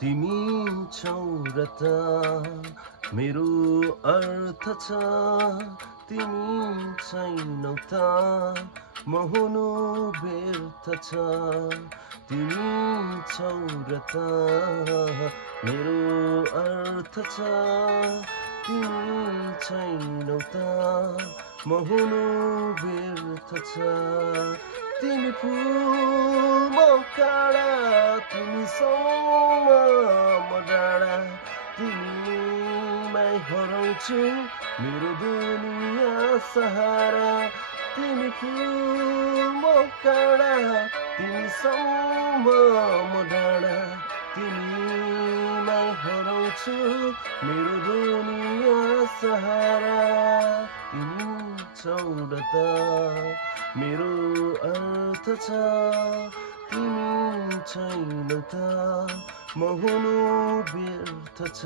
तिमी छौ र त मेरो अर्थ छ तिमी छैनौ त म हुनु व्यर्थ छ तिमी छौ र त मेरो अर्थ छ तिमी छैनौ त म हुनु व्यर्थ छ तिमी फुल म काँडा तिमी सौम म डाँडा तिमीमै हराउँछु मेरो दुनिया सहारा तिमी फुल म काँडा तिमी सौम म डाँडा तिमीमै हराउँछु मेरो दुनिया सहारा तिमी छौ र त मेरो अर्थ छ तिमी छैनौ त म हुनु व्यर्थ छ